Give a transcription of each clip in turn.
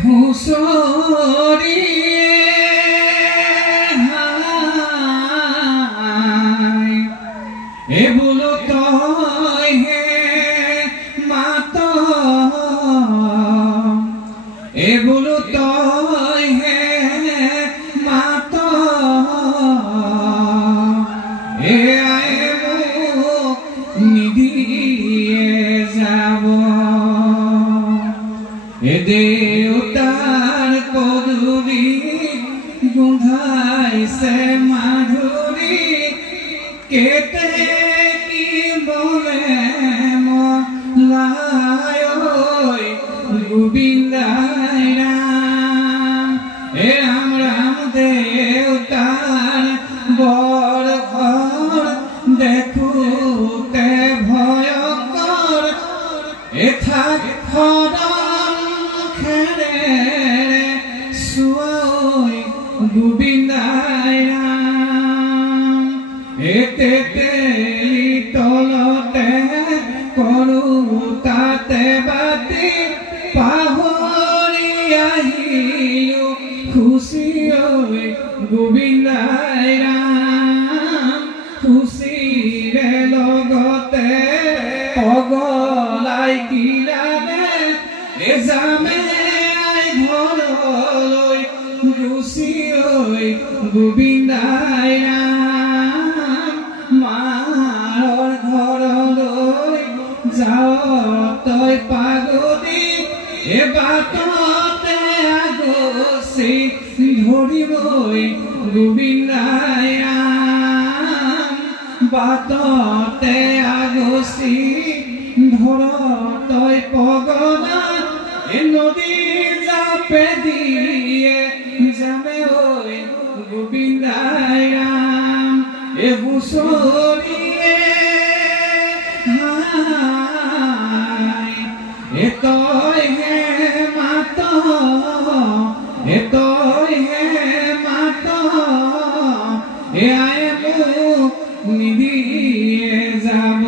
হুঁচৰি বোলো তই হে মাত বোলো তই হে মাত মোক নিদিয়ে যাব দেউতাৰ পদূলি গোন্ধাইছে মাধুৰী কেতে কি বলে মলাই গোবিন্দাই ৰাম ৰাম ৰাম দেউতাৰ বৰ ঘৰ দেখোতে ভয়ংকৰ থাক গোবিন্দাই ৰাম তেতেলি তলতে কৰো তাতে বাতি পাহৰি আহিলো খুচি গোবিন্দাই ৰাম খুচিৰে লগতে পগলাই কিলানে যামে ঘৰলৈ গুচি গোবিন্দাই ৰাম মাৰৰ ঘৰলৈ যাওঁ তই পাগলী বাটতে আগচি ধৰিবই গোবিন্দাই ৰাম বাটতে আগচি ধৰ তই পগলা নদী জাপে দিয়ে যামে গোবিন্দাই ৰাম হুঁচৰিয়ে তই হে মাত তই হে মাত আই মোক নিদিয়ে যাব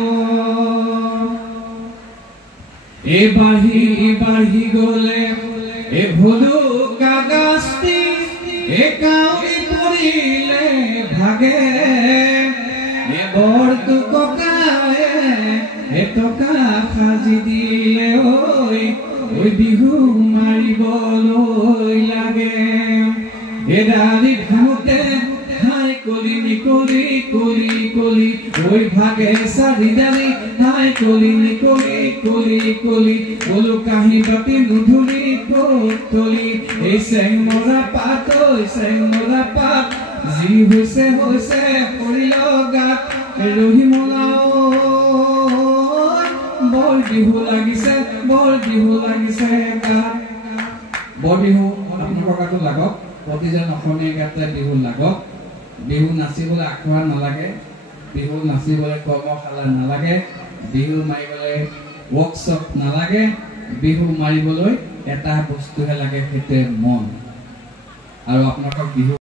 বাঢ়ি বাঢ়ি গলে ভুলুকা গাস্তি কাউৰী পৰিলে ভাগে বৰটো ককায়ে টকা সাজি দিলে ঐ বিহু মাৰিবলৈ লাগে এডালি ভাঙোতে হাই কলি নিকলি কলি কলি ঐ ভাগে চাৰিডালি হাই কলি নিকলি কলি কলি বোলো কাহি বাতি নুধুলি কলি এই চেং মৰা পাত চেং মৰা পাত যি হৈছে হৈছে পৰিল গাত ৰহি মলাও বৰ বিহু লাগিছে গাত বৰ বিহু আপোনালোকৰ গাতো লাগক প্ৰতিজন অসমীয়া গাতে বিহু লাগক বিহু নাচিবলৈ আখৰা নালাগে বিহু নাচিবলৈ কৰ্মশালা নালাগে বিহু মাৰিবলৈ ৱৰ্কশ্বপ নালাগে বিহু মাৰিবলৈ এটা বস্তুহে লাগে সেইটোৱে মন আৰু আপোনালোকক বিহু